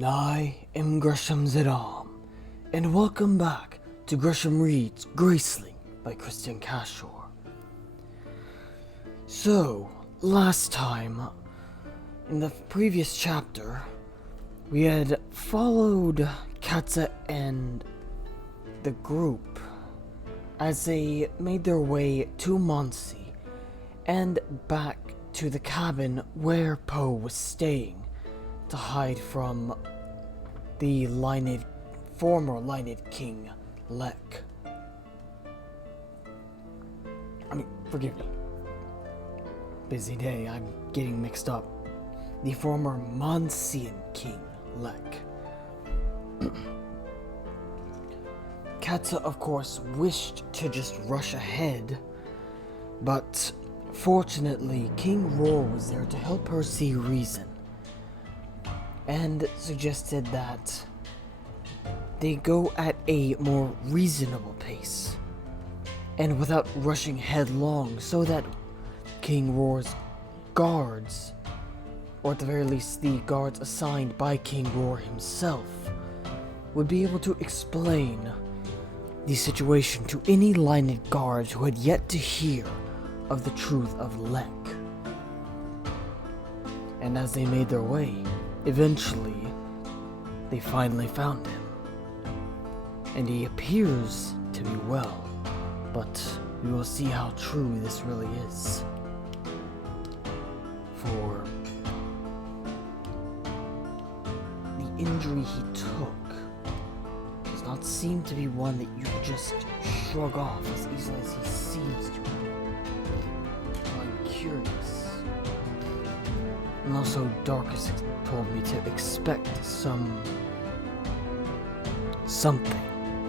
I am Gresham's and welcome back to Gresham Reads Graceling by Christian Cashore. So, last time, in the previous chapter, we had followed Katsa and the group as they made their way to Monsi and back to the cabin where Poe was staying to hide from the former Reunited King, Lek. Forgive me. Busy day, I'm getting mixed up. The former Monsian King, Lek. Katsa, of course, wished to just rush ahead, but fortunately, King Roar was there to help her see reason, and suggested that they go at a more reasonable pace, and without rushing headlong, so that King Roar's guards, or at the very least the guards assigned by King Roar himself, would be able to explain the situation to any Reunited guards who had yet to hear of the truth of Lek. And as they made their way, eventually, they finally found him. And he appears to be well, but we will see how true this really is. For the injury he took does not seem to be one that you just shrug off as easily as he seems to. I'm curious. And also, Darkus told me to expect something.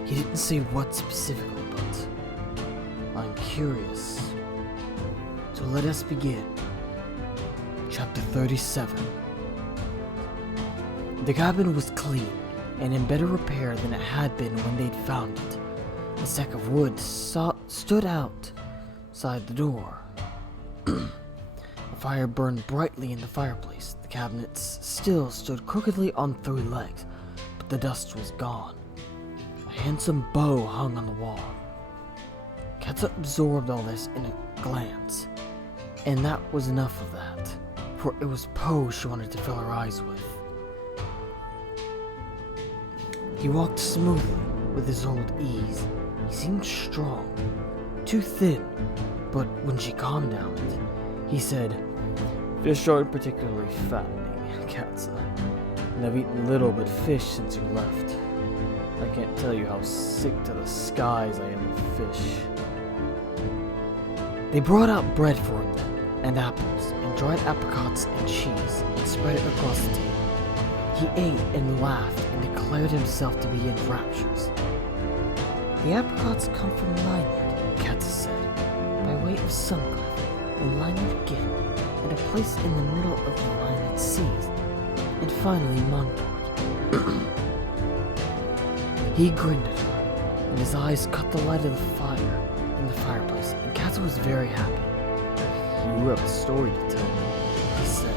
He didn't say what specifically, but I'm curious. So let us begin. Chapter 37. The cabin was clean and in better repair than it had been when they'd found it. A stack of wood stood outside the door. A fire burned brightly in the fireplace. The cabinets still stood crookedly on 3 legs, but the dust was gone. A handsome bow hung on the wall. Katsa absorbed all this in a glance, and that was enough of that, for it was Poe she wanted to fill her eyes with. He walked smoothly, with his old ease. He seemed strong, too thin, but when she calmed down he said, "Fish aren't particularly fattening, Katsa, and I've eaten little but fish since you left. I can't tell you how sick to the skies I am of fish." They brought out bread for him then, and apples, and dried apricots and cheese, and spread it across the table. He ate and laughed and declared himself to be in raptures. "The apricots come from Reunited," Katsa said, "by way of Suncliff, and Reunited again, and a place in the middle of the Reunited seas, and finally Monport." He grinned at her, and his eyes caught the light of the fire in the fireplace, and Katsa was very happy. "You have a story to tell me," he said,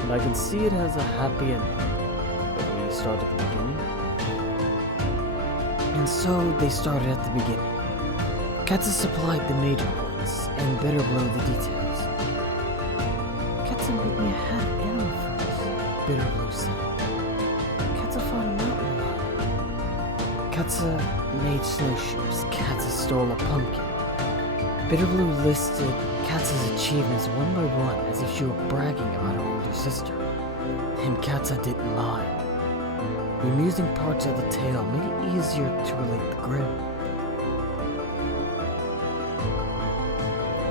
"and I can see it has a happy ending. But will you start at the beginning?" And so they started at the beginning. Katsa supplied the major points, and Bitterblue the details. "Katsa made me a hat of animal furs," Bitterblue said. "Katsa fought a mountain lion. Katsa made snowshoes. Katsa stole a pumpkin." Bitterblue listed Katsa's achievements one by one as if she were bragging about her older sister, and Katsa didn't mind. The amusing parts of the tale made it easier to relate the grim.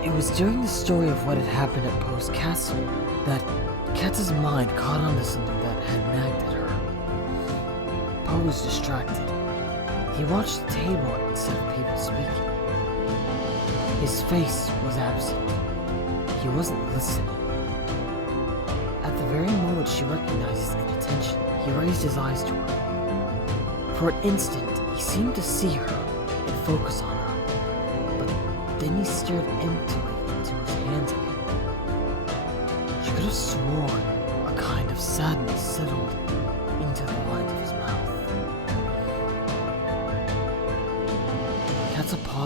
It was during the story of what had happened at Poe's castle that Katsa's mind caught on to something that had nagged at her. Poe was distracted. He watched the table instead of people speaking. His face was absent. He wasn't listening. At the very moment she recognized his inattention, he raised his eyes to her. For an instant, he seemed to see her and focus on her, but then he stared emptily into his hands again. She could have sworn a kind of sadness settled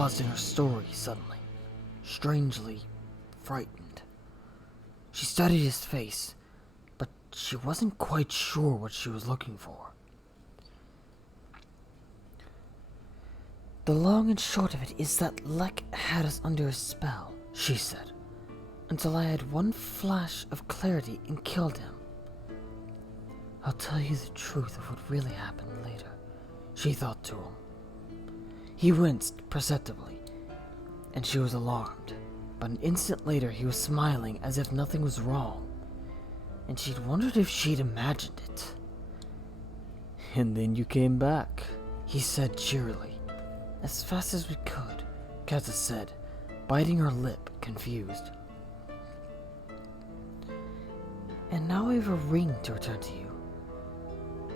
paused in her story suddenly, strangely frightened. She studied his face, but she wasn't quite sure what she was looking for. "The long and short of it is that Lek had us under a spell," she said, "until I had one flash of clarity and killed him. I'll tell you the truth of what really happened later," she thought to him. He winced perceptibly, and she was alarmed, but an instant later he was smiling as if nothing was wrong, and she'd wondered if she'd imagined it. "And then you came back," he said cheerily. "As fast as we could," Katsa said, biting her lip, confused. "And now I have a ring to return to you.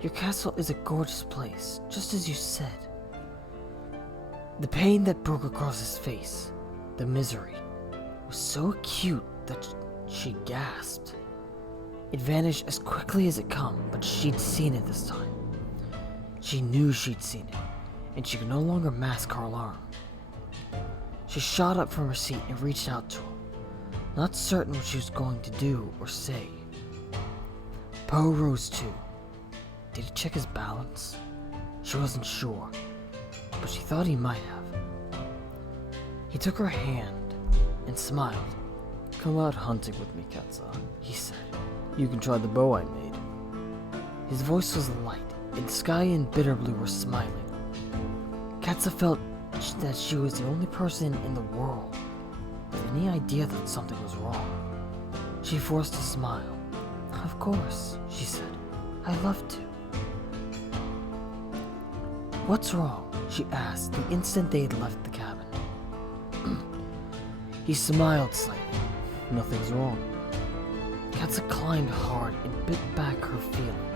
Your castle is a gorgeous place, just as you said." The pain that broke across his face, the misery, was so acute that she gasped. It vanished as quickly as it came, but she'd seen it this time. She knew she'd seen it, and she could no longer mask her alarm. She shot up from her seat and reached out to him, not certain what she was going to do or say. Poe rose too. Did he check his balance? She wasn't sure, but she thought he might have. He took her hand and smiled. "Come out hunting with me, Katsa," he said. "You can try the bow I made." His voice was light, and Skye and Bitterblue were smiling. Katsa felt that she was the only person in the world with any idea that something was wrong. She forced a smile. "Of course," she said. "I'd love to." "What's wrong?" she asked the instant they had left the cabin. He smiled slightly. "Nothing's wrong." Katsa climbed hard and bit back her feeling.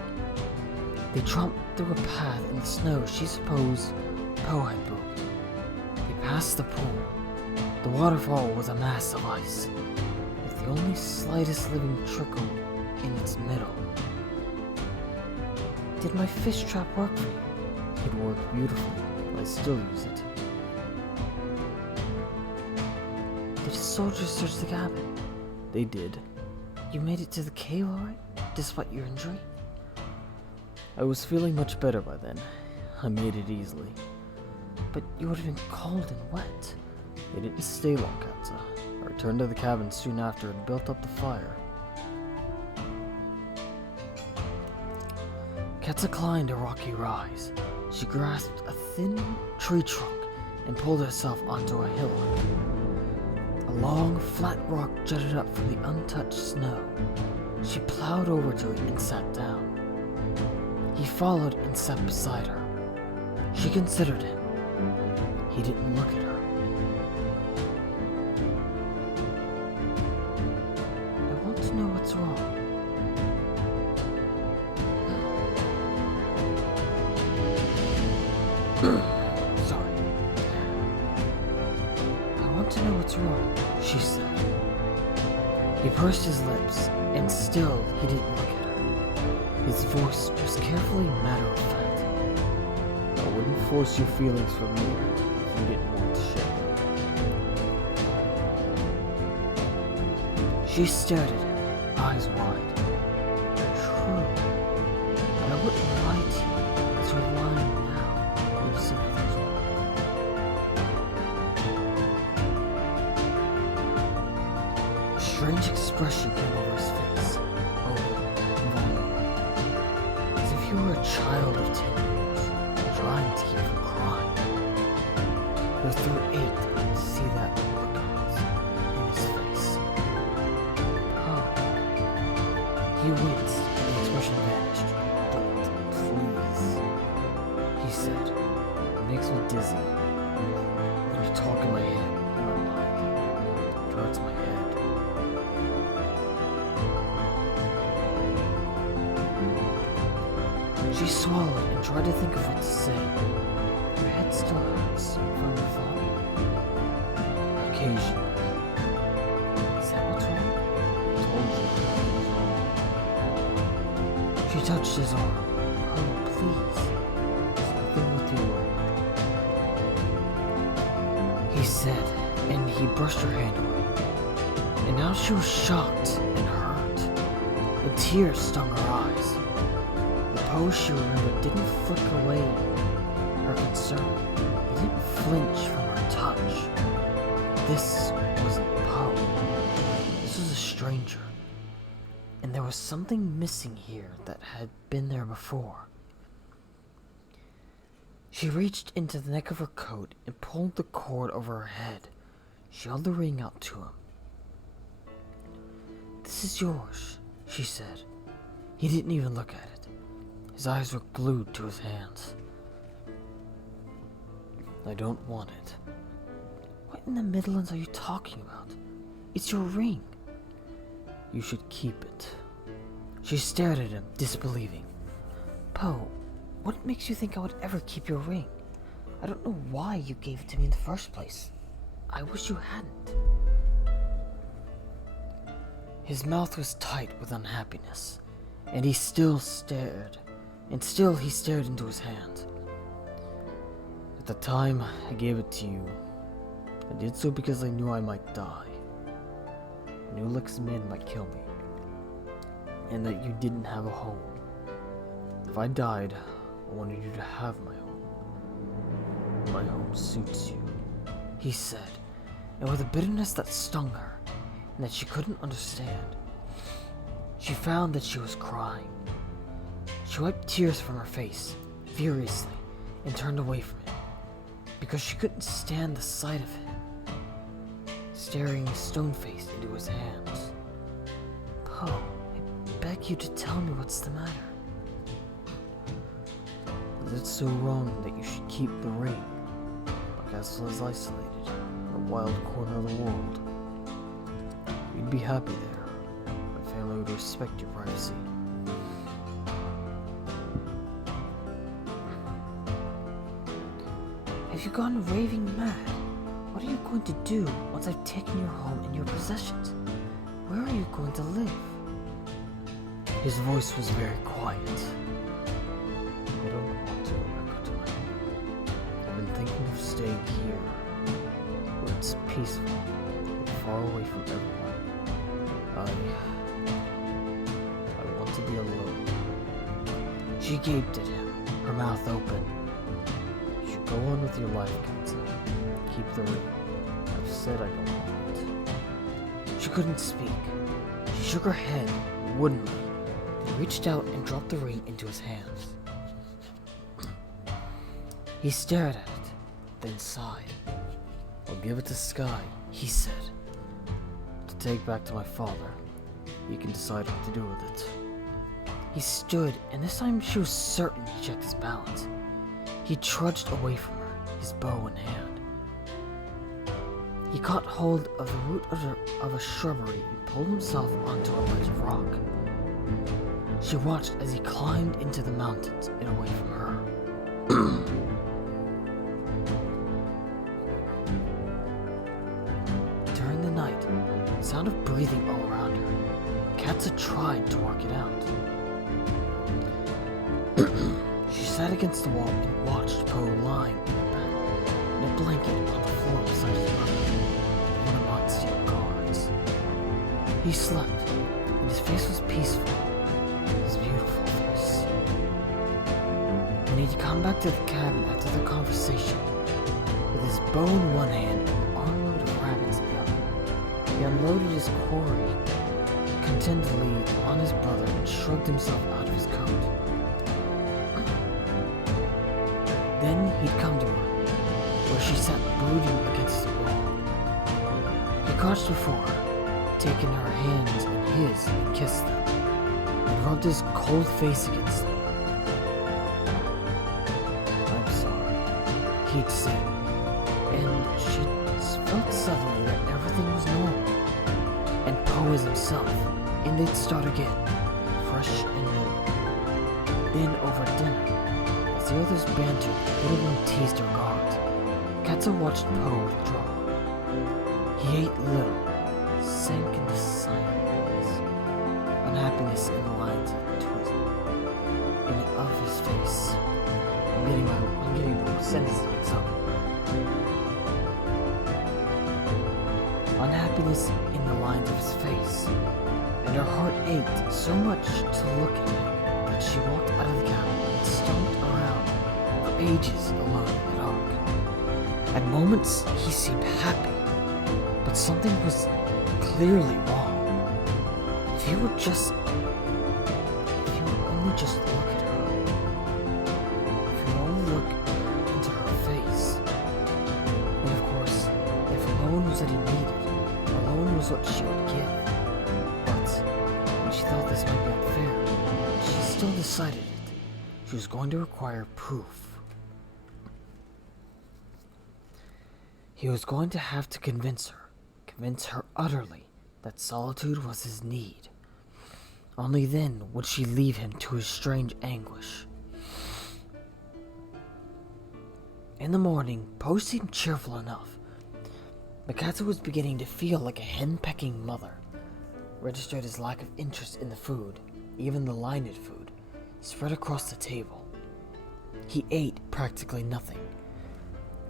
They tromped through a path in the snow she supposed Poe had broken. They passed the pool. The waterfall was a mass of ice, with the only slightest living trickle in its middle. "Did my fish trap work for you?" "It worked beautifully. I still use it." "Did the soldiers search the cabin?" "They did." "You made it to the cave all right, despite your injury?" "I was feeling much better by then. I made it easily." "But you would have been cold and wet." "They didn't stay long, Katsa. I returned to the cabin soon after and built up the fire." Katsa climbed a rocky rise. She grasped a thin tree trunk and pulled herself onto a hillock. A long, flat rock jutted up from the untouched snow. She plowed over to it and sat down. He followed and sat beside her. She considered him. He didn't look at her. "I want to know what's wrong." "Sorry. I want to know what's wrong," she said. He pursed his lips, and still he didn't look at her. His voice was carefully matter-of-fact. "I wouldn't force your feelings from me if you didn't want to share them." She stared at him, eyes wide. "True, but I wouldn't lie to you as you're lying now when you say nothing's wrong." A strange expression came over his face, open and vulnerable, as if he were a child of 10 years, trying to keep from crying. Her throat ached to see that look in his face. "Oh." He winced, and the expression vanished. "Don't, please," he said. "It makes me dizzy. When you talk in my head, in my mind, it hurts my head." She swallowed and tried to think of what to say. Her head still hurts from the thought. "Occasionally." "Is that what's wrong?" "I told you it was wrong." She touched his arm. "Oh, please. There's nothing with you." He brushed her hand away, and now she was shocked and hurt, and tears stung her eyes. The Poe she remembered didn't flick away her concern. He didn't flinch from her touch. This wasn't Poe. This was a stranger. And there was something missing here that had been there before. She reached into the neck of her coat and pulled the cord over her head. She held the ring out to him. "This is yours," she said. He didn't even look at it. His eyes were glued to his hands. "I don't want it." "What in the Midlands are you talking about? It's your ring." "You should keep it." She stared at him, disbelieving. "Poe, what makes you think I would ever keep your ring? I don't know why you gave it to me in the first place. I wish you hadn't." His mouth was tight with unhappiness, and he still stared, he stared into his hand. "At the time I gave it to you, I did so because I knew I might die. I knew Lex's men might kill me, and that you didn't have a home. If I died, I wanted you to have my home. My home suits you," he said, and with a bitterness that stung her, and that she couldn't understand. She found that she was crying. She wiped tears from her face, furiously, and turned away from him, because she couldn't stand the sight of him, staring stone-faced into his hands. "Poe, I beg you to tell me what's the matter." "Is it so wrong that you should keep the ring? My castle is isolated in a wild corner of the world. You'd be happy there. My family would respect your privacy." "Have you gone raving mad? What are you going to do once I've taken your home and your possessions? Where are you going to live?" His voice was very quiet. "I don't want to go back to my home. I've been thinking of staying here, where it's peaceful and far away from everyone. I want to be alone." She gaped at him, her mouth open. "You should go on with your life, Katsa. Keep the ring. I've said I don't want it." She couldn't speak. She shook her head woodenly, and reached out and dropped the ring into his hands. He stared at it, then sighed. "I'll give it to Skye," he said, "to take back to my father. He can decide what to do with it." He stood, and this time she was certain he checked his balance. He trudged away from her, his bow in hand. He caught hold of the root of a shrubbery and pulled himself onto a ledge of rock. She watched as he climbed into the mountains and away from her. During the night, the sound of breathing all around her. Katsa tried to work it out. She sat against the wall and watched Poe lying in a bed, in a blanket on the floor beside his brother, and the Montsteel guards. He slept, and his face was peaceful, his beautiful face. When he'd come back to the cabin after the conversation, with his bow in one hand and an armload of rabbits in the other, he unloaded his quarry contentedly on his brother and shrugged himself out of his coat. Then he'd come to her, where she sat brooding against the wall. He crouched before her, taken her hands in his and kissed them, and rubbed his cold face against them. "I'm sorry," he'd said, and she felt suddenly that everything was normal, and Poe was himself, and they'd start again, fresh and new. Then over dinner, as the others bantered, little one teased her guards, Katsa watched Poe withdraw. He ate little, sank into silence, unhappiness in the lines of his face. I'm getting sentences mixed up. sadness in the lines of his face, and her heart ached so much to look at him that she walked out of the cabin and stomped around for ages alone in the dark. At moments, he seemed happy, but something was clearly wrong. If he would only just look at her, if he would only look into her face, and of course, if alone was what he needed, alone was what she would give. But when she thought this might be unfair, she still decided it. She was going to require proof. He was going to have to convince her utterly that solitude was his need. Only then would she leave him to his strange anguish. In the morning, Poe seemed cheerful enough, but Katsa was beginning to feel like a hen-pecking mother. Registered his lack of interest in the food, even the lined food, spread across the table. He ate practically nothing,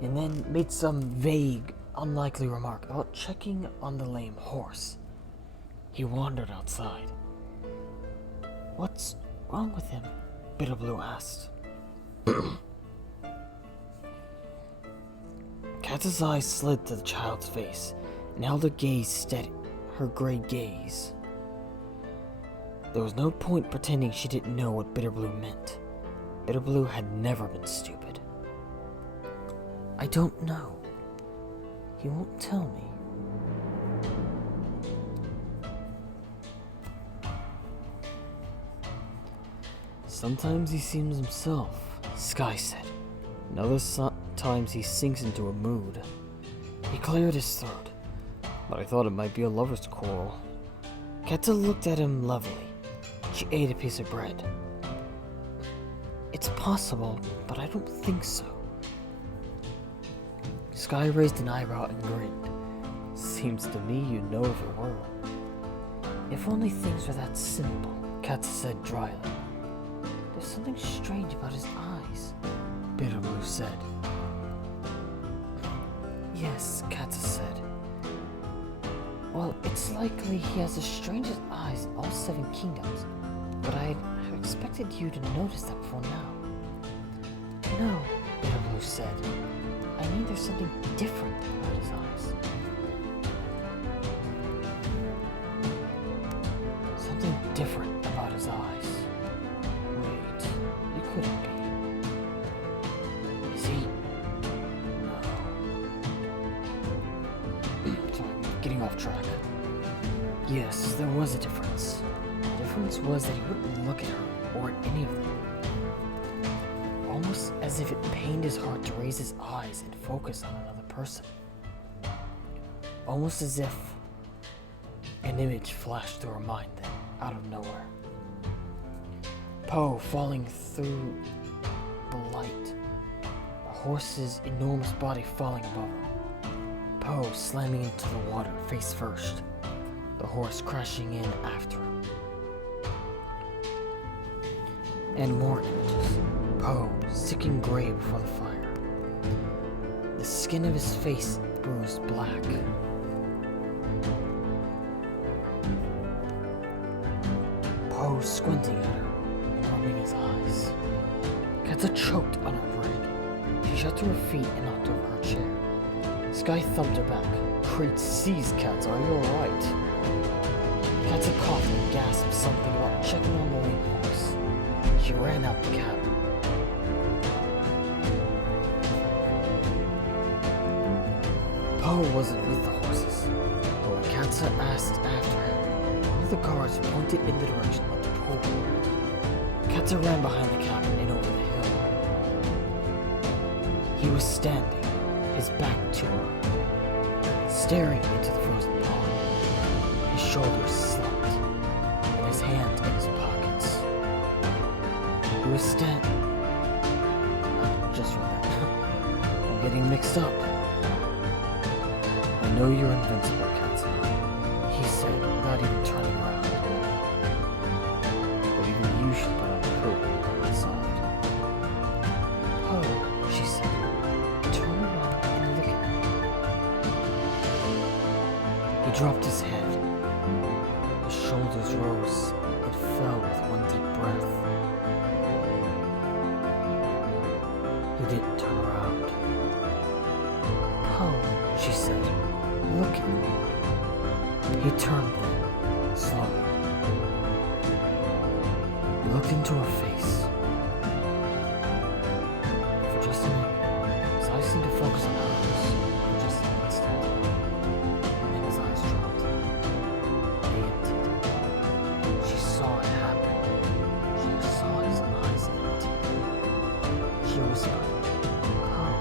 and then made some vague, unlikely remark about checking on the lame horse. He wandered outside. "What's wrong with him?" Bitterblue asked. Katsa's eyes slid to the child's face and held her gaze steady, her gray gaze. There was no point pretending she didn't know what Bitterblue meant. Bitterblue had never been stupid. "I don't know. He won't tell me." "Sometimes he seems himself," Skye said. "And other times he sinks into a mood." He cleared his throat. "But I thought it might be a lover's quarrel." Katsa looked at him levelly. She ate a piece of bread. "It's possible, but I don't think so." Skye raised an eyebrow and grinned. "Seems to me you know if it were." "If only things were that simple," Katsa said dryly. "There's something strange about his eyes," Bitterblue said. "Yes," Katsa said. "Well, it's likely he has the strangest eyes in all 7 kingdoms, but I'd have expected you to notice that before now." "No," Bitterblue said. "I mean there's something different about his eyes." "Something different about his eyes? Wait, it couldn't be. Is he? No." Sorry, I'm getting off track. Yes, there was a difference. The difference was that he wouldn't look at her or at any of them. Almost as if it pained his heart to raise his eyes and focus on another person. Almost as if an image flashed through her mind then, out of nowhere. Poe falling through the light, a horse's enormous body falling above him. Poe slamming into the water face first, the horse crashing in after him. And more images. Poe, sticking gray before the fire. The skin of his face bruised black. Poe squinting at her and rubbing his eyes. Katsa choked on her bread. She shot to her feet and knocked over her chair. Skye thumped her back. "Great seas, Katsa, are you alright?" Katsa coughed and gasped something about checking on the lame horse. She ran out the cabin. Poe wasn't with the horses, but when Katsa asked after him, one of the guards pointed in the direction of the pool. Katsa ran behind the cabin and over the hill. He was standing, his back to her, staring into the frozen pond. His shoulders slumped, and his hands in his pockets. He was standing. Just read that. I'm getting mixed up. "I know you're invincible, Katsa," he said without even turning around. "But even you should put on a coat outside." "Oh," she said, "turn around and look at me." He dropped his head. His shoulders rose and fell with one deep breath. He didn't turn around. "Poe," she said, "look at me." He turned then, slowly. He looked into her face. For just a minute, his eyes seemed to focus on hers for just an instant. And then his eyes dropped. They emptied. She saw it happen. She saw his eyes empty. She whispered, "Poe,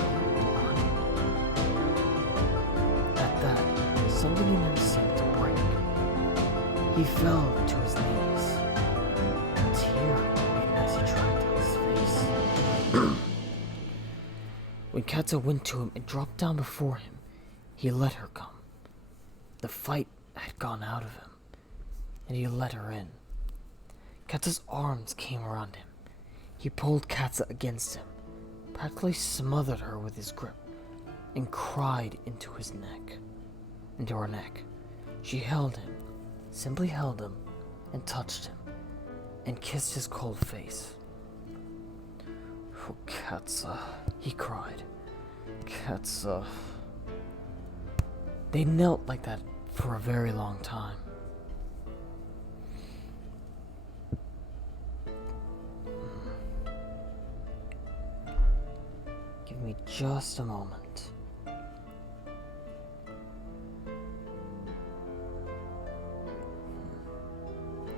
are you blind?" At that, something in him seemed to break. He fell to his knees. A tear hit as he tried down his face. When Katsa went to him and dropped down before him, he let her come. The fight had gone out of him, and he let her in. Katsa's arms came around him. He pulled Katsa against him, practically smothered her with his grip, and cried into her neck. She held him, simply held him, and touched him, and kissed his cold face. "Oh, Katsa," he cried. "Katsa." They knelt like that for a very long time. Give me just a moment.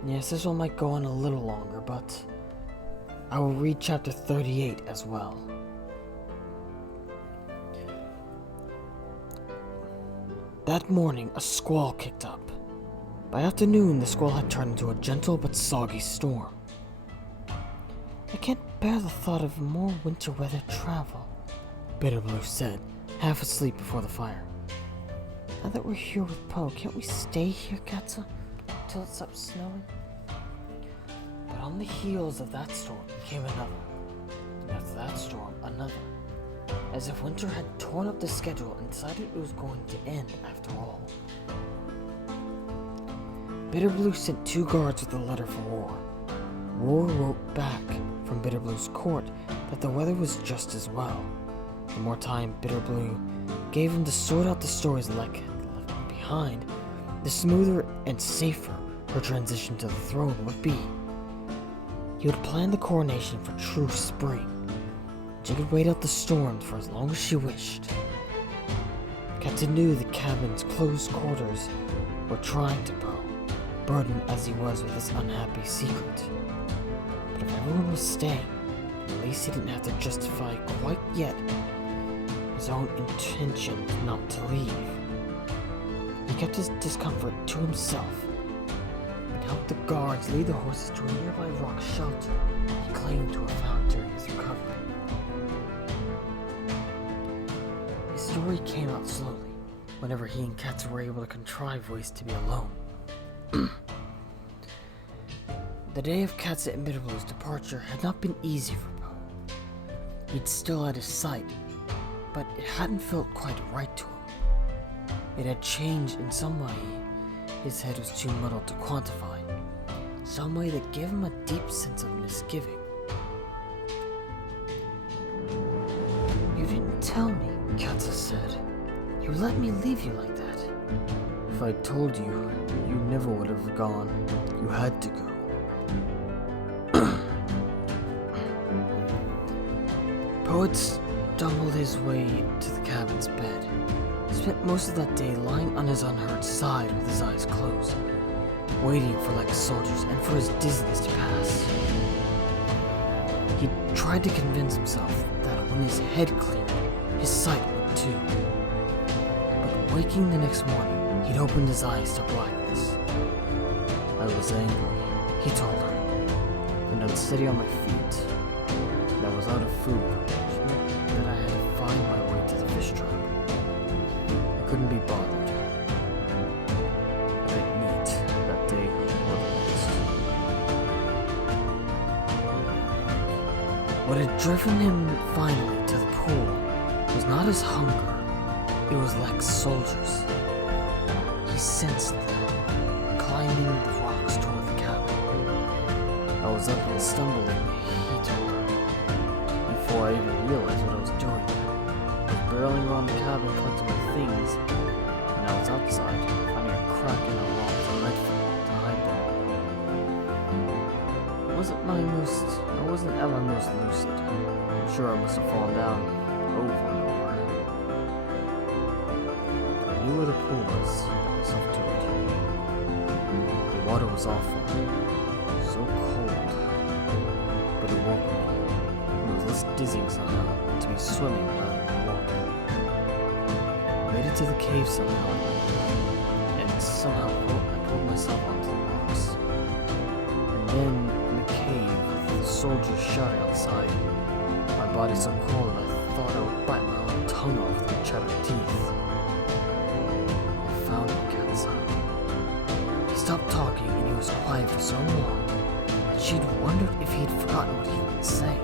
Yes, this one might go on a little longer, but I will read chapter 38 as well. That morning, a squall kicked up. By afternoon, the squall had turned into a gentle but soggy storm. "I can't bear the thought of more winter weather travel," Bitterblue said, half asleep before the fire. "Now that we're here with Poe, can't we stay here, Katsa, until it stops snowing?" But on the heels of that storm came another, and after that storm, another, as if winter had torn up the schedule and decided it was going to end after all. Bitterblue sent 2 guards with a letter for Roar. Roar wrote back from Bitterblue's court that the weather was just as well. The more time Bitterblue gave him to sort out the stories left behind, the smoother and safer her transition to the throne would be. He would plan the coronation for true spring. She could wait out the storms for as long as she wished. Katsa knew the cabin's closed quarters were trying to Poe, burdened as he was with his unhappy secret. But if everyone was staying, at least he didn't have to justify quite yet his own intention not to leave. He kept his discomfort to himself and helped the guards lead the horses to a nearby rock shelter he claimed to have found during his recovery. His story came out slowly, whenever he and Katsa were able to contrive ways to be alone. The day of Katsa and Bitterblue's departure had not been easy for Poe. He'd still had his sight, but it hadn't felt quite right to him. It had changed in some way his head was too muddled to quantify, some way that gave him a deep sense of misgiving. "You didn't tell me," Katsa said. "You let me leave you like that." "If I told you, you never would have gone. You had to go." Poe had stumbled his way to the cabin's bed. He spent most of that day lying on his unhurt side with his eyes closed, waiting for like soldiers and for his dizziness to pass. He tried to convince himself that when his head cleared, his sight would too. But waking the next morning, he'd opened his eyes to blackness. "I was angry," he told her, "and unsteady on my feet. And I was out of food, which meant that I had to find my way to the fish trap. I couldn't be bothered. I ate meat that day or the next." What had driven him finally to the pool was not his hunger. It was like soldiers. He sensed them, climbing the rocks toward the cabin. I was up and stumbling, he told her. Before I even realized what I was doing, I was barreling around the cabin collecting my things, and I was outside, finding a crack in a wall to hide behind. I wasn't at my most lucid. I'm sure I must have fallen down over and over. But I knew where the pool was, and got myself to it. The water was awful, so cold, but it woke me. It was less dizzying somehow to be swimming rather than walking. I made it to the cave somehow, and somehow I pulled myself onto the rocks. And then, in the cave, with the soldiers shouting outside, my body so cold that I thought I would bite my own tongue off with my chattering teeth. I found him, Katsa. He stopped talking and he was quiet for so long that she'd wondered if he'd forgotten what he'd been saying.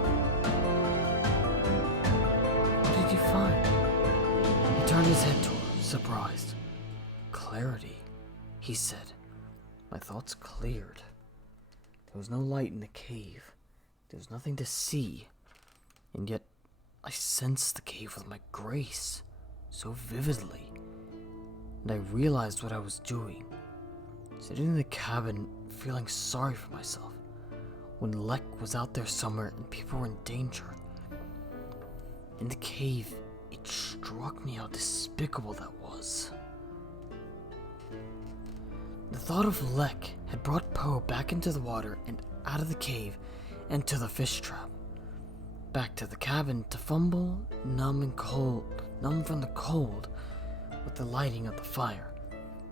What did you find? He turned his head to her, surprised. Clarity, he said. My thoughts cleared. There was no light in the cave. There was nothing to see. And yet, I sensed the cave with my grace, so vividly. And I realized what I was doing. Sitting in the cabin, feeling sorry for myself, when Lek was out there somewhere and people were in danger. In the cave, it struck me how despicable that was. The thought of Lek had brought Poe back into the water and out of the cave and to the fish trap. Back to the cabin to fumble, numb from the cold, with the lighting of the fire.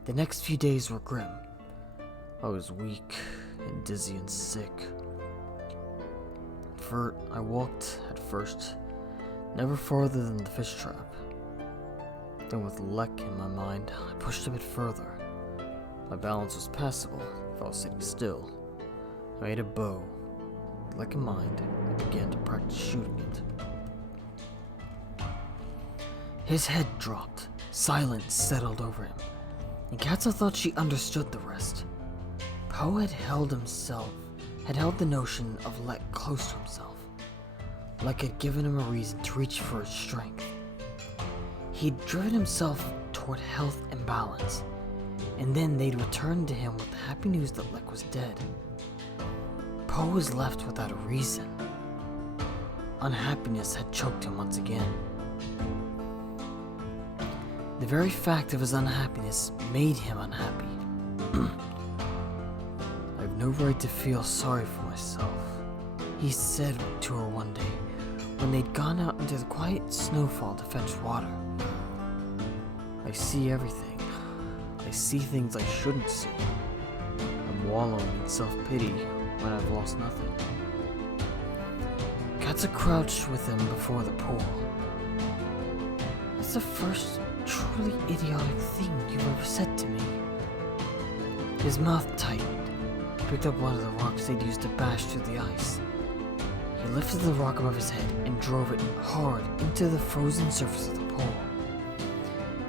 The next few days were grim. I was weak and dizzy and sick. I walked at first, never farther than the fish trap. Then with Lek in my mind, I pushed a bit further. My balance was passable if I was sitting still. I made a bow. Like in mind, I began to practice shooting it. His head dropped. Silence settled over him, and Katsa thought she understood the rest. Poe had held the notion of Lek close to himself. Lek had given him a reason to reach for his strength. He'd driven himself toward health and balance, and then they'd returned to him with the happy news that Lek was dead. Poe was left without a reason. Unhappiness had choked him once again. The very fact of his unhappiness made him unhappy. I have no right to feel sorry for myself, he said to her one day, when they'd gone out into the quiet snowfall to fetch water. I see everything. I see things I shouldn't see. I'm wallowing in self-pity when I've lost nothing. Katsa crouched with him before the pool. That's the first truly idiotic thing you've ever said to me. His mouth tightened. He picked up one of the rocks they'd used to bash through the ice. He lifted the rock above his head and drove it hard into the frozen surface of the pool.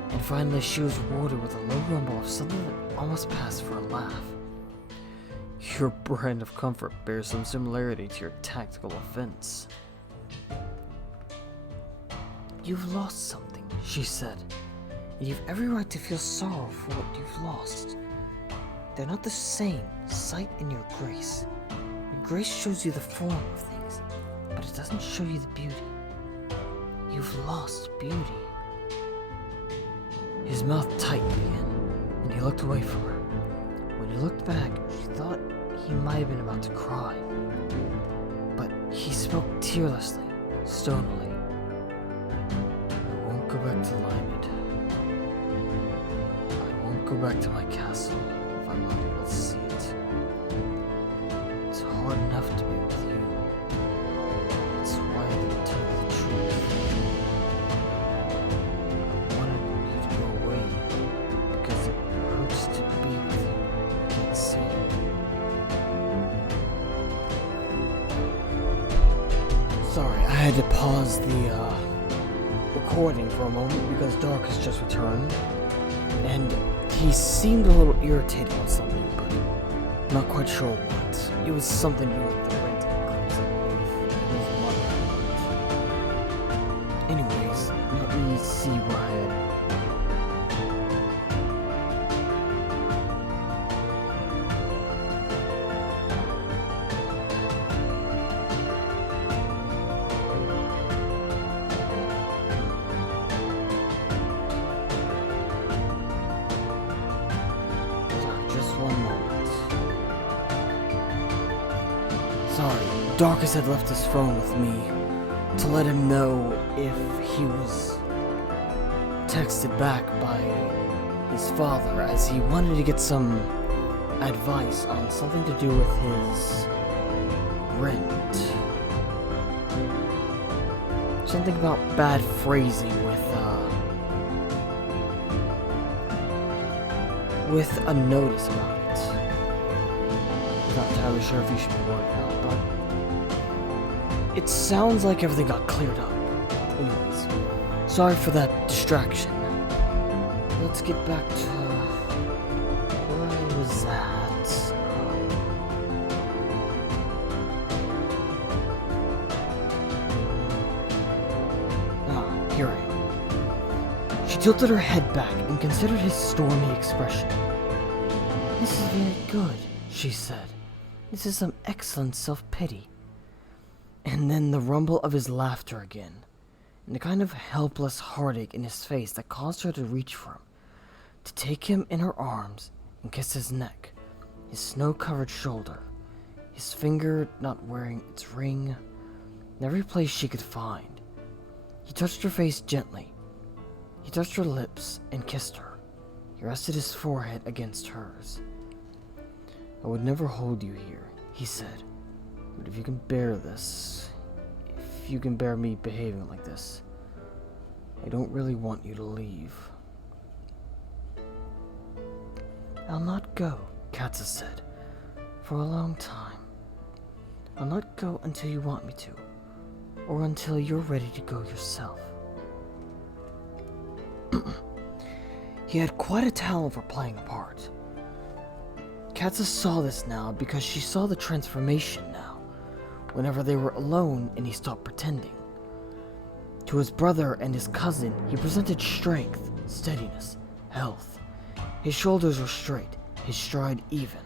And finally she was rewarded with a low rumble of something that almost passed for a laugh. Your brand of comfort bears some similarity to your tactical offense. You've lost something, she said, and you've every right to feel sorrow for what you've lost. They're not the same, sight and your grace. Your grace shows you the form of things, but it doesn't show you the beauty. You've lost beauty. His mouth tightened again, and he looked away from her. When he looked back, she thought he might have been about to cry. But he spoke tearlessly, stonily. I won't go back to Reunited. I won't go back to my castle if I'm not able to see it. It's hard enough to be with you. It's why I didn't tell you the truth. I wanted you to go away because it hurts to be with you. I can't see it. Sorry, I had to pause the recording for a moment because Darkus just returned, and he seemed a little irritated with something, but I'm not quite sure what. It was something to do with the rent increase, I believe. It was money. Anyways, let me see where I had. Sorry, Darkus had left his phone with me to let him know if he was texted back by his father, as he wanted to get some advice on something to do with his rent. Something about bad phrasing with a notice about it. Not entirely sure if you should be worried about, but it sounds like everything got cleared up. Anyways, sorry for that distraction. Let's get back to where I was at. Here I am. She tilted her head back and considered his stormy expression. "This is very good," she said. "This is some excellent self-pity." And then the rumble of his laughter again, and the kind of helpless heartache in his face that caused her to reach for him, to take him in her arms and kiss his neck, his snow-covered shoulder, his finger not wearing its ring, in every place she could find. He touched her face gently. He touched her lips and kissed her. He rested his forehead against hers. "I would never hold you here," he said. "But if you can bear this, if you can bear me behaving like this, I don't really want you to leave." "I'll not go," Katsa said, "for a long time. I'll not go until you want me to, or until you're ready to go yourself." He had quite a talent for playing a part. Katsa saw this now because she saw the transformation now, whenever they were alone and he stopped pretending. To his brother and his cousin, he presented strength, steadiness, health. His shoulders were straight, his stride even.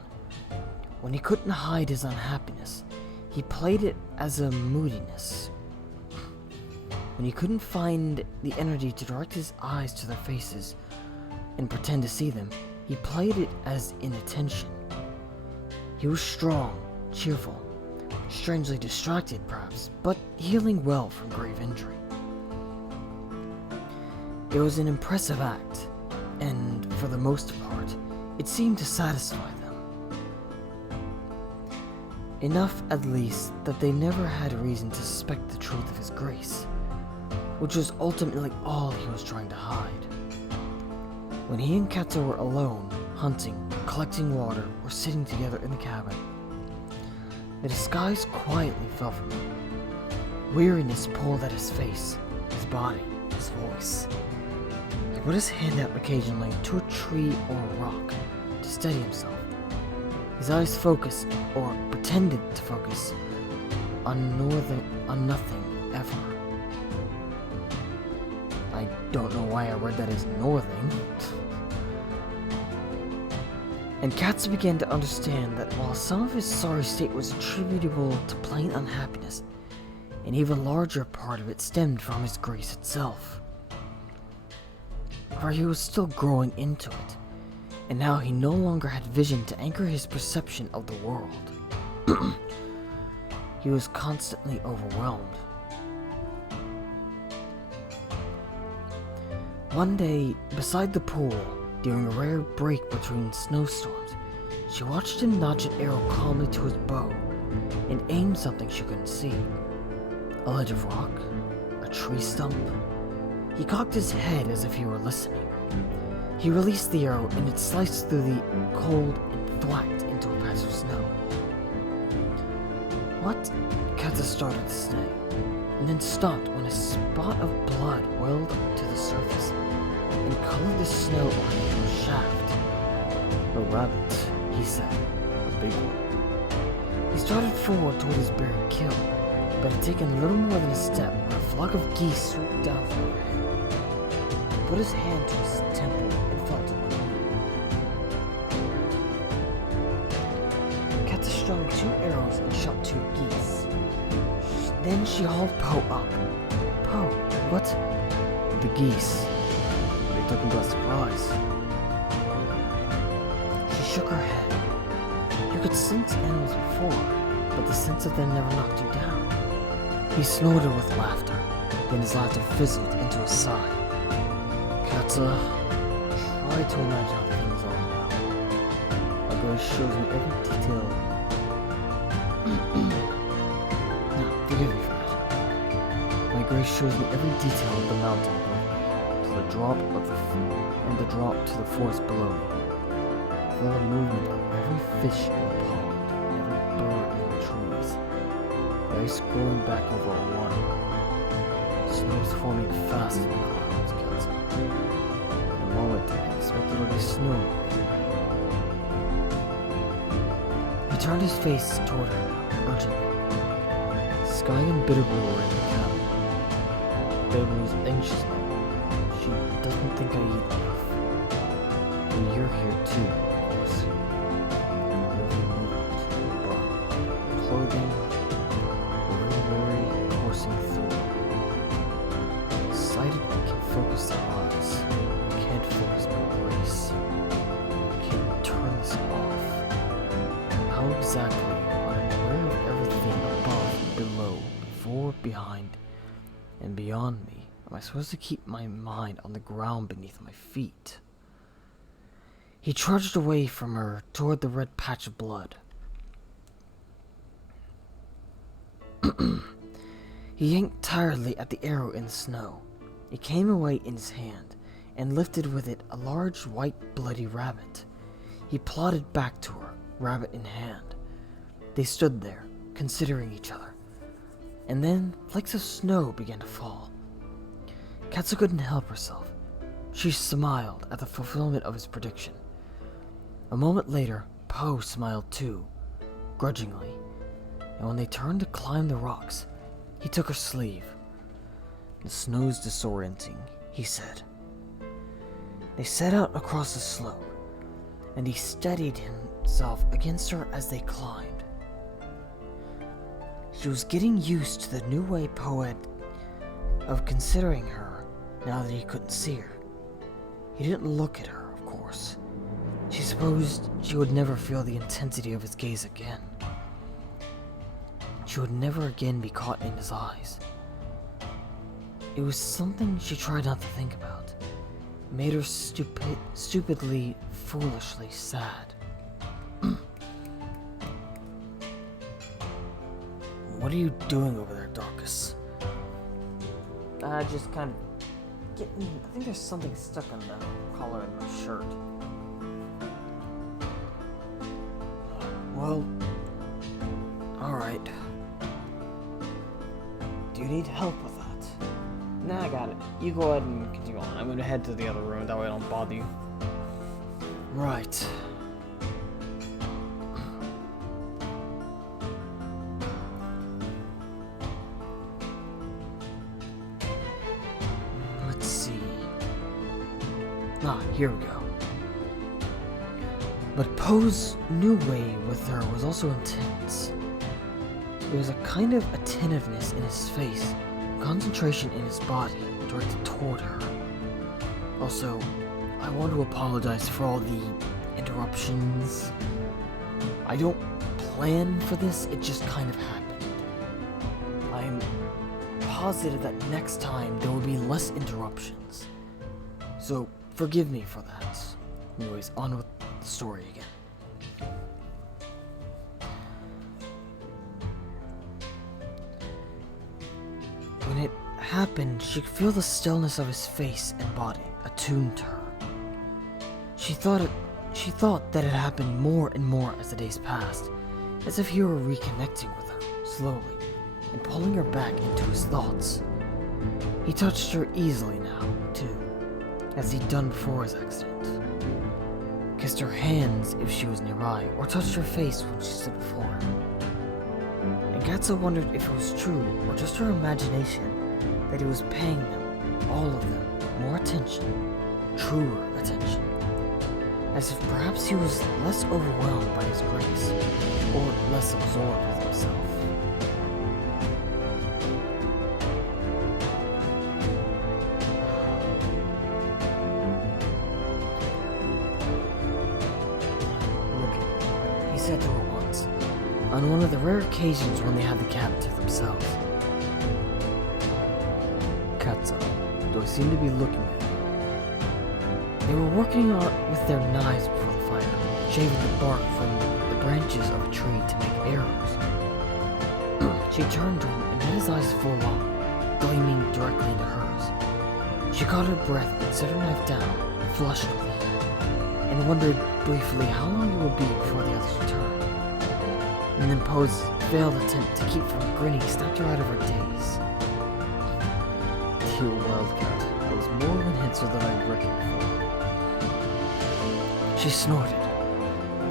When he couldn't hide his unhappiness, he played it as a moodiness. When he couldn't find the energy to direct his eyes to their faces and pretend to see them, he played it as inattention. He was strong, cheerful, strangely distracted perhaps, but healing well from grave injury. It was an impressive act, and for the most part, it seemed to satisfy them. Enough, at least, that they never had reason to suspect the truth of his grace, which was ultimately all he was trying to hide. When he and Katsa were alone, hunting, collecting water, or sitting together in the cabin, the disguise quietly fell from him. Weariness pulled at his face, his body, his voice. He put his hand out occasionally to a tree or a rock to steady himself. His eyes focused, or pretended to focus, on nothing ever. I don't know why I read that as northing. And Katsa began to understand that while some of his sorry state was attributable to plain unhappiness, an even larger part of it stemmed from his grace itself. For he was still growing into it, and now he no longer had vision to anchor his perception of the world. He was constantly overwhelmed. One day, beside the pool, during a rare break between snowstorms, she watched him notch an arrow calmly to his bow and aim something she couldn't see. A ledge of rock? A tree stump? He cocked his head as if he were listening. He released the arrow and it sliced through the cold and thwacked into a patch of snow. "What?" Katsa started to say, and then stopped when a spot of blood welled to the surface and colored the snow on the shaft. "A rabbit," he said, "a big one." He started forward toward his buried kill, but had taken little more than a step when a flock of geese swooped down from overhead. He put his hand to his temple and felt it uneven. Katsa strung 2 arrows and shot 2 geese. Then she hauled Poe up. "Poe, what?" "The geese. They took him by surprise." She shook her head. You could sense animals before, but the sense of them never knocked you down. He snorted with laughter, then his laughter fizzled into a sigh. "Katsa, try to imagine how things are now. My grace shows me every detail." No, forgive me for that. "My grace shows me every detail of the mountain above me, to the drop of the and the drop to the forest below me. Feel the movement of every fish in the pond, and every bird in the trees. The ice growing back over our water. Snow's forming fast in the clouds, Katsa. In a moment, I expect it'll be snow." He turned his face toward her now, urgently. Skye and Bitterblue were in the cabin. Bitterblue's anxious now. She doesn't think I eat enough. And you're here too, of course. Every movement, but clothing, every worry coursing through. Sighted can focus the eyes. Can't focus my grace. Can't turn this off. How exactly, when I'm aware of everything above, below, before, behind, and beyond me, am I supposed to keep my mind on the ground beneath my feet? He trudged away from her toward the red patch of blood. He yanked tiredly at the arrow in the snow. It came away in his hand, and lifted with it a large white bloody rabbit. He plodded back to her, rabbit in hand. They stood there, considering each other. And then flakes of snow began to fall. Katsa couldn't help herself. She smiled at the fulfillment of his prediction. A moment later, Poe smiled too, grudgingly, and when they turned to climb the rocks, he took her sleeve. "The snow's disorienting," he said. They set out across the slope, and he steadied himself against her as they climbed. She was getting used to the new way Poe had of considering her now that he couldn't see her. He didn't look at her, of course. She supposed she would never feel the intensity of his gaze again. She would never again be caught in his eyes. It was something she tried not to think about. It made her stupidly, foolishly sad. "What are you doing over there, Darkus?" Just kind of getting... I think there's something stuck on the collar of my shirt. "Well, alright. Do you need help with that?" "Nah, I got it. You go ahead and continue on. I'm gonna head to the other room, that way I don't bother you." "Right. Let's see. Here we go." But Poe's new way with her was also intense. There was a kind of attentiveness in his face, concentration in his body, directed toward her. Also, I want to apologize for all the interruptions. I don't plan for this, it just kind of happened. I'm positive that next time there will be less interruptions. So, forgive me for that. Anyways, on with the story again. When it happened, she could feel the stillness of his face and body attuned to her. She thought that it happened more and more as the days passed, as if he were reconnecting with her, slowly, and pulling her back into his thoughts. He touched her easily now, too, as he'd done before his accident. Kissed her hands if she was nearby, or touched her face when she stood before him. And Katsa wondered if it was true, or just her imagination, that he was paying them, all of them, more attention, truer attention. As if perhaps he was less overwhelmed by his grace, or less absorbed with himself. Look, he said to her once, on one of the rare occasions when they had the cabin to themselves. Katsa, do I seem to be looking at you? They were working with their knives before the fire, shaving the bark from the branches of a tree to make arrows. She turned to him and met his eyes full on, gleaming directly into hers. She caught her breath and set her knife down, flushed with heat, and wondered briefly how long it would be before the others returned. And then Poe's failed attempt to keep from grinning snapped her out of her daze. Dear wildcat, that was more of an answer than I'd reckoned for. She snorted.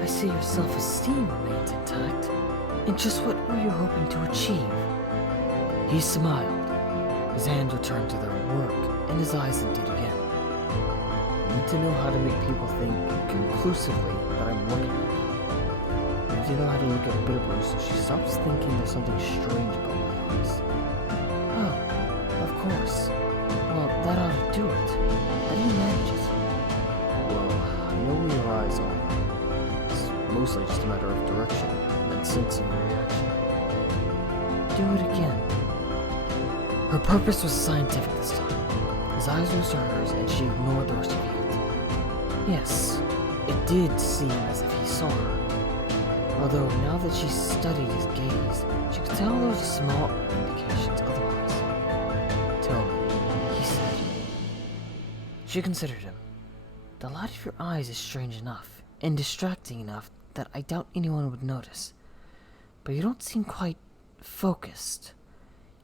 I see your self-esteem remains intact. And just what were you hoping to achieve? He smiled. His hands returned to their work, and his eyes emptied again. I need to know how to make people think conclusively that I'm working with them. I need to know how to look at Bitterblue so she stops thinking there's something strange about my eyes. Oh, of course. Well, that ought to do it. How do you manage it? Well, I know where your eyes are. It's mostly just a matter of direction and sensing your reaction. Do it again. Her purpose was scientific this time. His eyes rose to hers and she ignored the rest of it. Yes, it did seem as if he saw her. Although now that she studied his gaze, she could tell there was small indications otherwise. Tell me, he said. She considered him. The light of your eyes is strange enough, and distracting enough that I doubt anyone would notice. But you don't seem quite focused.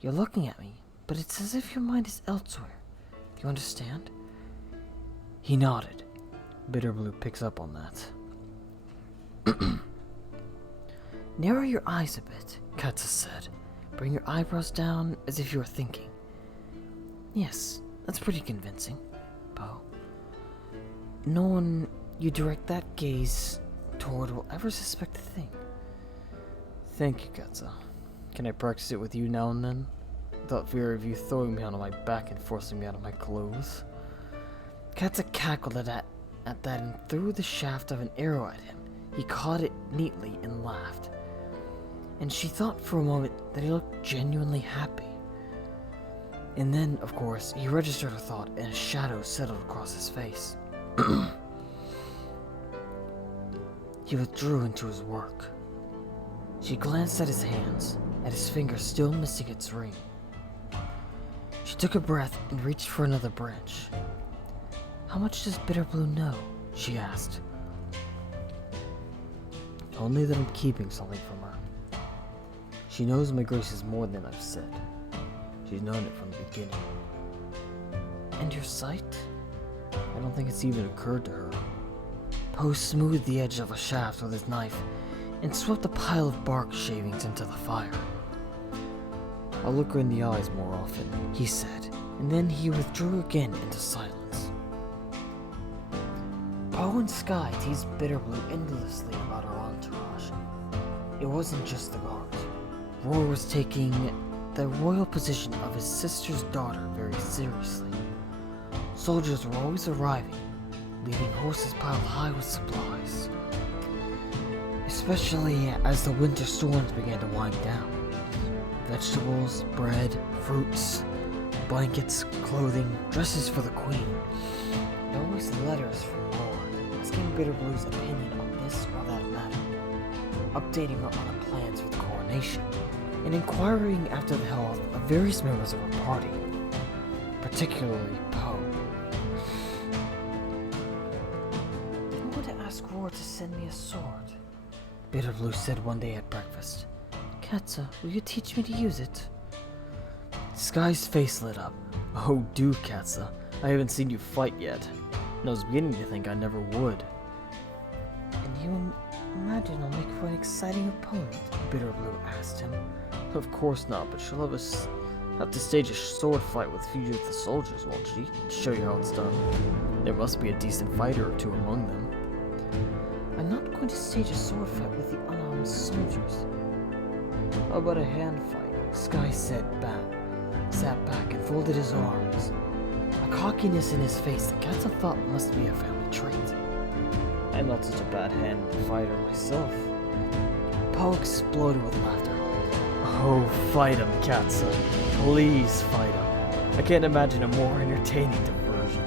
You're looking at me, but it's as if your mind is elsewhere. Do you understand? He nodded. Bitterblue picks up on that. Narrow your eyes a bit, Katsa said. Bring your eyebrows down as if you were thinking. Yes, that's pretty convincing, Poe. No one you direct that gaze toward will ever suspect a thing. Thank you, Katsa. Can I practice it with you now and then? Without fear of you throwing me onto my back and forcing me out of my clothes? Katsa cackled at that and threw the shaft of an arrow at him. He caught it neatly and laughed. And she thought for a moment that he looked genuinely happy. And then, of course, he registered her thought and a shadow settled across his face. He withdrew into his work. She glanced at his hands, at his finger still missing its ring. She took a breath and reached for another branch. How much does Bitterblue know? She asked. Only that I'm keeping something from her. She knows my grace is more than I've said. She's known it from the beginning. And your sight? I don't think it's even occurred to her. Poe smoothed the edge of a shaft with his knife and swept a pile of bark shavings into the fire. I'll look her in the eyes more often, he said, and then he withdrew again into silence. Poe and Skye teased Bitterblue endlessly about her entourage. It wasn't just the guard. Roar was taking the royal position of his sister's daughter very seriously. Soldiers were always arriving, leaving horses piled high with supplies. Especially as the winter storms began to wind down. Vegetables, bread, fruits, blankets, clothing, dresses for the queen. And always letters from Roar, asking Bitterblue's opinion on this or that matter, updating her on her plans for the coronation, and inquiring after the health of various members of her party, particularly Poe. I'm going to ask Roar to send me a sword, Bitterblue said one day at breakfast. Katsa, will you teach me to use it? Skye's face lit up. Oh, do, Katsa. I haven't seen you fight yet. And I was beginning to think I never would. And you imagine I'll make for an exciting opponent? Bitterblue asked him. Of course not, but she'll have to stage a sword fight with a few of the soldiers, won't she? To show you how it's done. There must be a decent fighter or two among them. I'm not going to stage a sword fight with the unarmed soldiers. How about a hand fight? Skye sat back and folded his arms. A cockiness in his face that Katsa thought must be a family trait. I'm not such a bad hand fighter myself. Poe exploded with laughter. Oh, fight him, Katsa. Please fight him. I can't imagine a more entertaining diversion.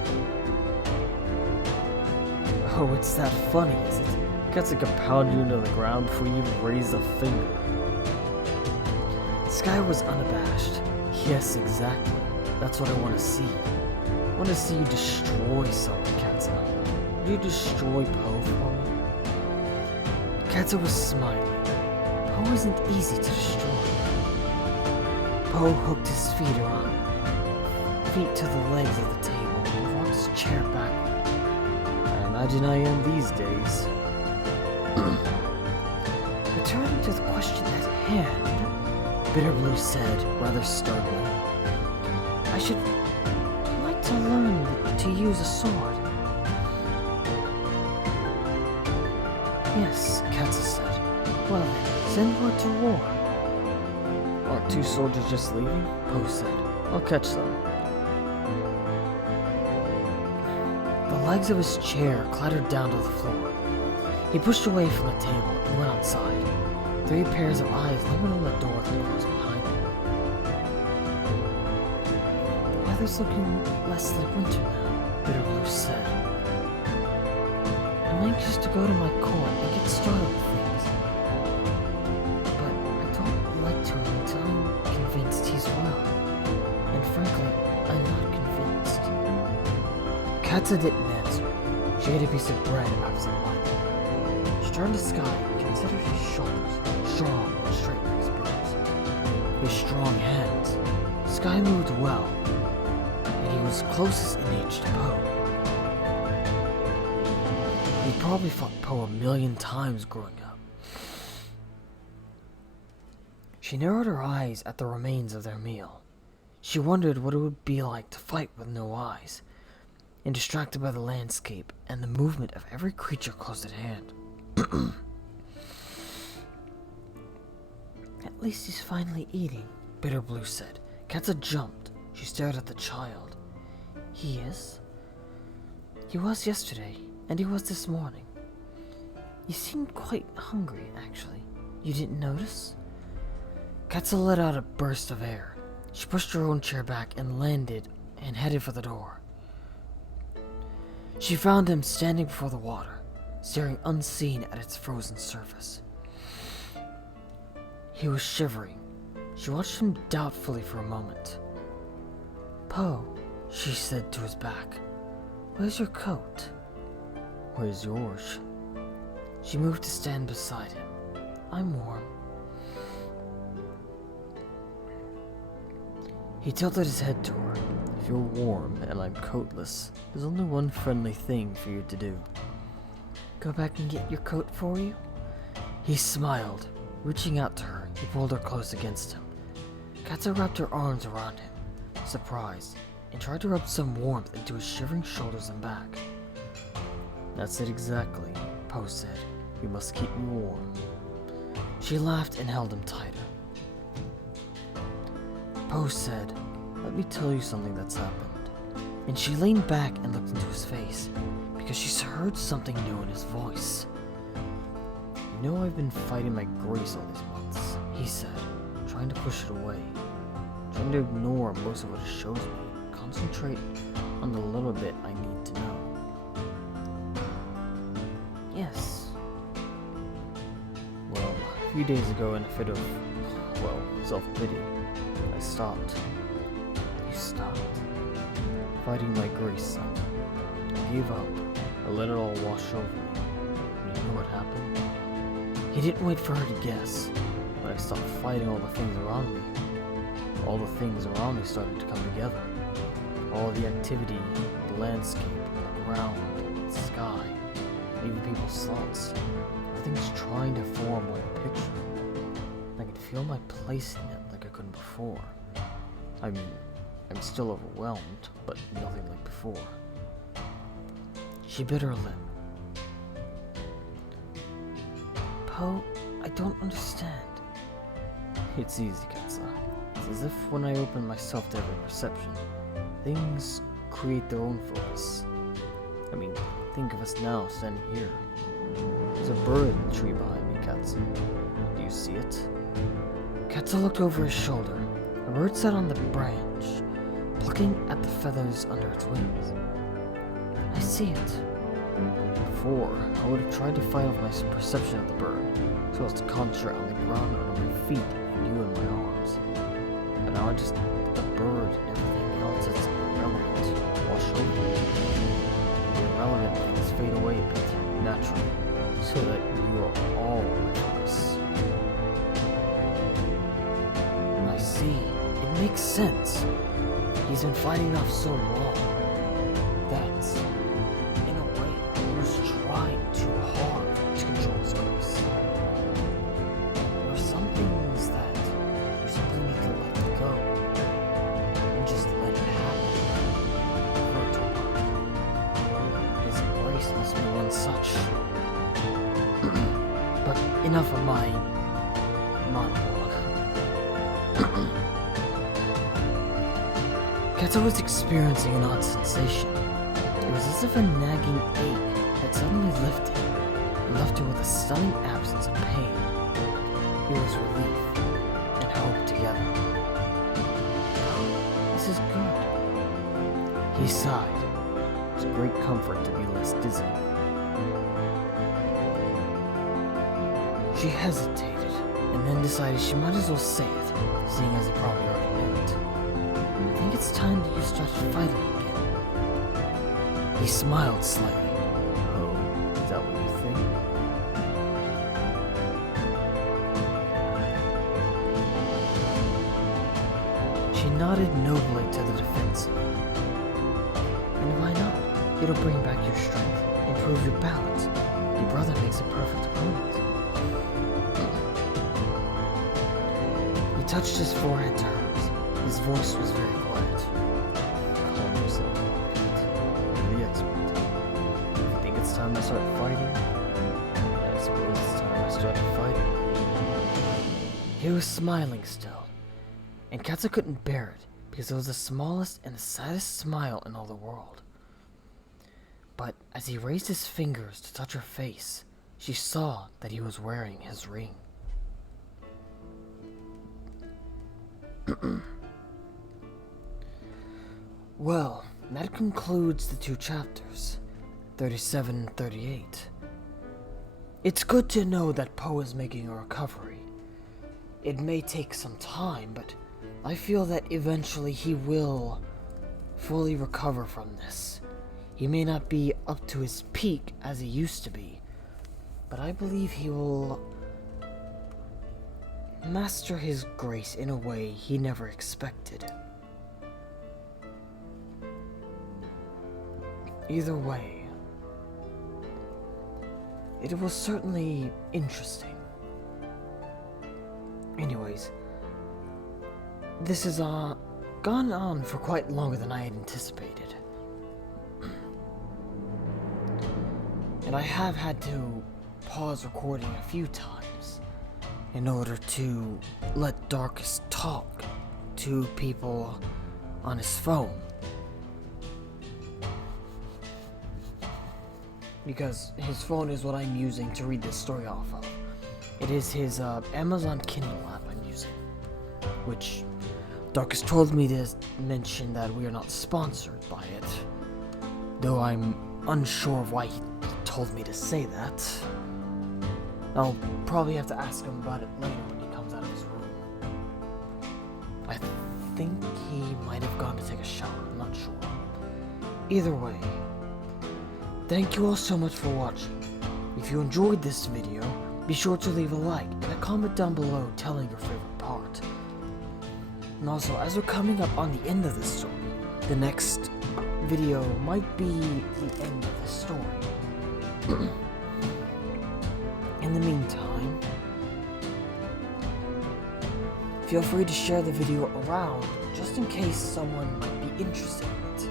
Oh, it's that funny, is it? Katsa can pound you into the ground before you even raise a finger. Skye was unabashed. Yes, exactly. That's what I want to see. I want to see you destroy someone, Katsa. Will you destroy Poe for me? Katsa was smiling. Poe isn't easy to destroy. Poe hooked his feet to the legs of the table and rocked his chair backward. I imagine I am these days. Returning to the question at hand, Bitterblue said, rather sternly, I should like to learn to use a sword. Yes, Katsa said. Well then, send word to war. Aren't two soldiers just leaving? Poe said. I'll catch them. The legs of his chair clattered down to the floor. He pushed away from the table and went outside. 3 pairs of eyes lingered on the door that closed behind him. The weather's looking less like winter now, Bitterblue said. I'm anxious to go to my court and get started with things. But I don't like to until I'm convinced he's well. And frankly, I'm not convinced. Katsa didn't answer. She ate a piece of bread absent-mindedly. She turned to Skye and considered his shoulders strong and straight like his bones. His strong hands. Skye moved well, and he was closest in age to Poe. He probably fought Poe 1,000,000 times growing up. She narrowed her eyes at the remains of their meal. She wondered what it would be like to fight with no eyes, and distracted by the landscape and the movement of every creature close at hand. At least he's finally eating, Bitterblue said. Katsa jumped. She stared at the child. He is? He was yesterday, and he was this morning. You seemed quite hungry, actually. You didn't notice? Katsa let out a burst of air. She pushed her own chair back and landed and headed for the door. She found him standing before the water, staring unseen at its frozen surface. He was shivering. She watched him doubtfully for a moment. Poe, she said to his back, where's your coat? Where's yours? She moved to stand beside him. I'm warm. He tilted his head to her. If you're warm and I'm coatless, there's only one friendly thing for you to do. Go back and get your coat for you? He smiled. Reaching out to her, he pulled her close against him. Katsa wrapped her arms around him, surprised, and tried to rub some warmth into his shivering shoulders and back. That's it exactly, Poe said. You must keep me warm. She laughed and held him tighter. Poe said, let me tell you something that's happened. And she leaned back and looked into his face, because she heard something new in his voice. You know I've been fighting my grace all these months, he said, trying to push it away. Trying to ignore most of what it shows me, concentrate on the little bit I need to know. Yes. Well, a few days ago in a fit of, self-pity, I stopped. You stopped? Fighting my grace, son. I gave up. I let it all wash over me. And you know what happened? He didn't wait for her to guess. when I stopped fighting all the things around me. All the things around me started to come together. All the activity, the landscape, the ground, the sky, even people's thoughts. Everything's trying to form one picture. I can feel my place in it like I couldn't before. I mean, I'm still overwhelmed, but nothing like before. She bit her lip. Poe, I don't understand. It's easy, Katsa. It's as if when I open myself to every perception, things create their own focus. I mean, think of us now standing here. There's a bird in the tree behind me, Katsa. Do you see it? Katsa looked over his shoulder. A bird sat on the branch, plucking at the feathers under its wings. I see it. Before, I would have tried to fight off my perception of the bird, so as to concentrate on the ground under my feet and you in my arms. But now I just let the bird and everything else that's irrelevant wash over me. The irrelevant things fade away a bit, naturally, so that you are all my focus. I see. It makes sense. He's been fighting off so long that, in a way, he was trying too hard to control his grace. There are some things that you simply need to let go and just let it happen for it to work. His grace must be one such. But enough of my monologue. Katsa was experiencing an odd sensation. It was as if a nagging ache had suddenly lifted and left her with a stunning absence of pain. It was relief and hope together. Oh, this is good. He sighed. It was a great comfort to be less dizzy. She hesitated and then decided she might as well say it, seeing as he probably already knew it. I think it's time that you started fighting again. He smiled slightly. Oh, is that what you think? She nodded nobly to the defensive. And why not? It'll bring back your strength, improve your balance. Your brother makes a perfect opponent. He touched his forehead to hers. His voice was very quiet. Calm yourself, you're the expert. If you think it's time to start fighting, I suppose it's time I started fighting. He was smiling still, and Katsa couldn't bear it because it was the smallest and the saddest smile in all the world. But as he raised his fingers to touch her face, she saw that he was wearing his ring. Well, that concludes the two chapters, 37 and 38. It's good to know that Poe is making a recovery. It may take some time, but I feel that eventually he will fully recover from this. He may not be up to his peak as he used to be, but I believe he will master his grace in a way he never expected. Either way, it was certainly interesting. Anyways, this has gone on for quite longer than I had anticipated. And I have had to pause recording a few times in order to let Darkus talk to people on his phone. Because his phone is what I'm using to read this story off of. It is his Amazon Kindle app I'm using, which Darkus told me to mention that we are not sponsored by it, though I'm unsure of why he told me to say that. I'll probably have to ask him about it later when he comes out of his room. I think he might have gone to take a shower, I'm not sure. Either way, thank you all so much for watching. If you enjoyed this video, be sure to leave a like and a comment down below telling your favorite part. And also, as we're coming up on the end of the story, the next video might be the end of the story. In the meantime, feel free to share the video around just in case someone might be interested in it.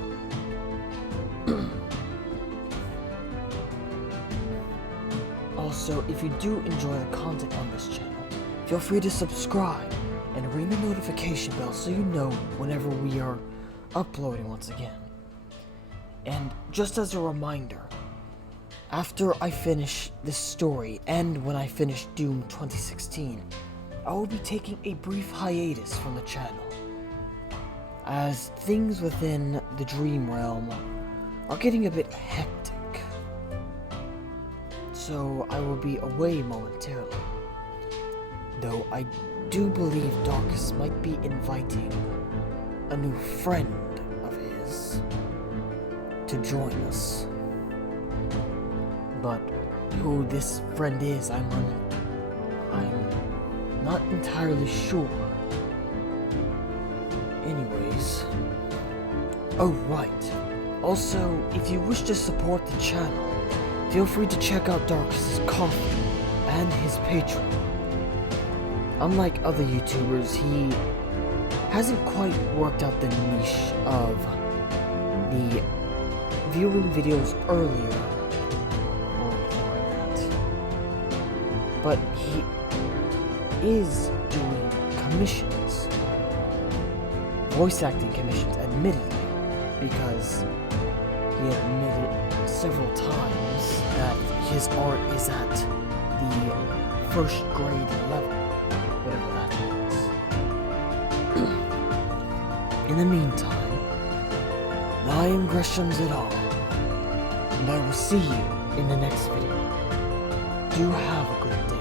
Also, if you do enjoy the content on this channel, feel free to subscribe and ring the notification bell so you know whenever we are uploading once again. And just as a reminder, after I finish this story and when I finish Doom 2016, I will be taking a brief hiatus from the channel, as things within the dream realm are getting a bit hectic. So I will be away momentarily, though I do believe Darkus might be inviting a new friend of his to join us. But who this friend is, I'm not entirely sure. Anyways, oh right, also if you wish to support the channel, feel free to check out Darkus' Coffee and his Patreon. Unlike other YouTubers, he hasn't quite worked out the niche of the viewing videos earlier or anything like that. But he is doing commissions. Voice acting commissions, admittedly, because he admitted several times that his art is at the first grade level, whatever that means. In the meantime, I am Gresham's et al, and I will see you in the next video. Do have a good day.